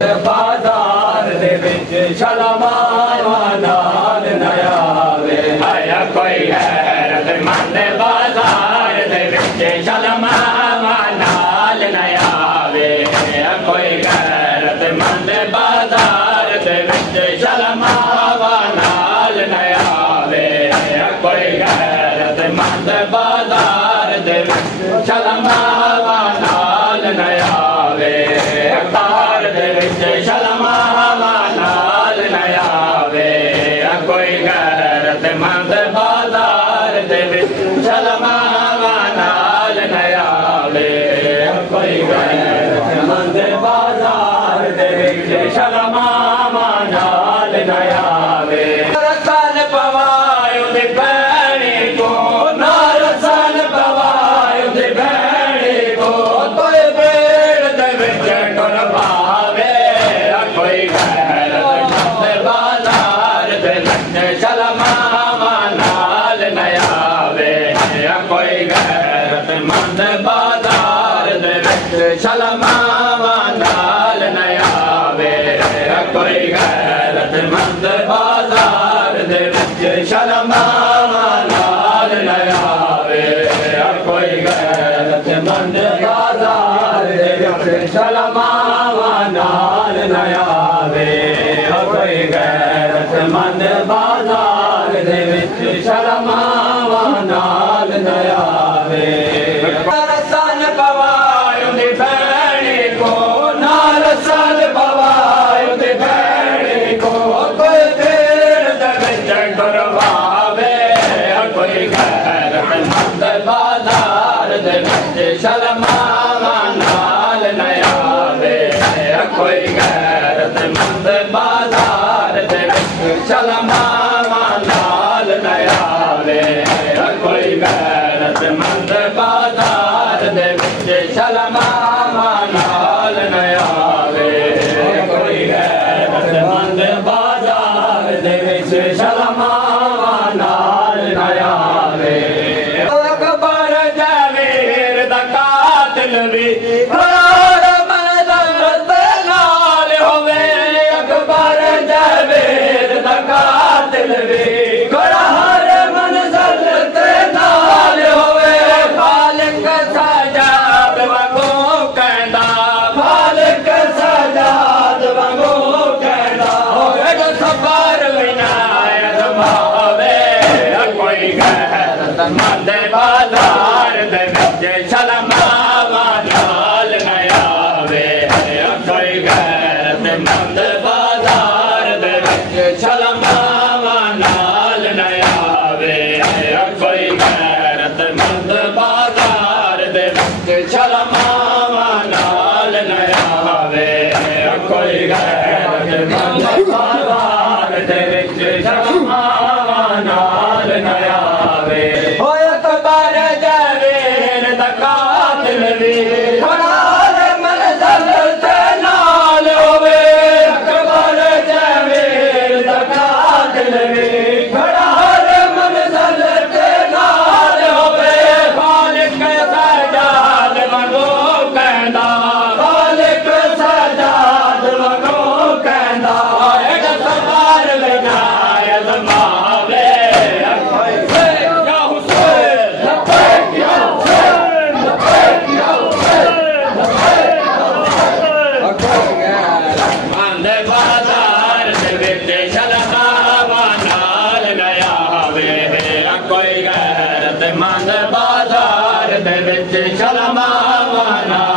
बाजार दे विच शलमावा नाल नया वे आया कोई गैरतमंद बाजार दे विच शलमावा नाल नया वे कोई गैरतमंद बाजार दे विच शलमावा नाल नया वे कोई गैरतमंद बाजार दे विच शलमावा नाल नया वे शलमावा नाल नया वे कोई गैरतमंद बाजार दे विच शलमावा नाल नया वे कोई गैरतमंद बाजार दे विच शलमावा नाल नया वे रसल पवायो दे भैणे को ना रसल पवायो दे भैणे को कोई बेड़ दे विच टुरवावे कोई गैरतमंद बाजार दे विच शलमावा नाल नया वे कोई गैरतमंद बाजार दे विच शलमावा नाल नया वे कोई गैरतमंद बाजार दे विच शलमावा नाल नया वे कोई गैरतमंद बाजार दे विच शलमावा नाल नया वे कोई गैरतमंद बाजार दे विच शलमावा नाल नया वे रसल पवायो दे भैणे को ना रसल पवायो दे भैणे को कोई बेड़ दे विच टुरवावे कोई गैरतमंद बाजार दे विच शलमावा नाल नया वे कोई गैरतमंद बाजार दे विच शलमावा नाल नया वे कोई गैरतमंद बाजार दे विच शलमावा नाल नया वे कोई गैरतमंद बाजार दे विच शलमावा नाल नया वे अकबर जवेर दा कातिल वी गैरतमंद बाजार दे विच शलमावा नाल नया वे कोई गैरतमंद बाजार दे विच शलमावा नाल नया वे कोई गैरतमंद बाजार दे विच शलमावा नाल नया वे कोई गैरतमंद बाजार दे विच शलमावा नाल नया वे अकबर जवेर दा कातिल वी हर मंज़िल ते नाल होवे अकबर जवेर दा कातिल वी हर मंज़िल ते नाल होवे खालिक सजाद वंगो कहंदा खालिक सजाद वंगो कहंदा एक सवार विनायत मावे कोई गैरतमंद बाजार दे विच शलमावा नाल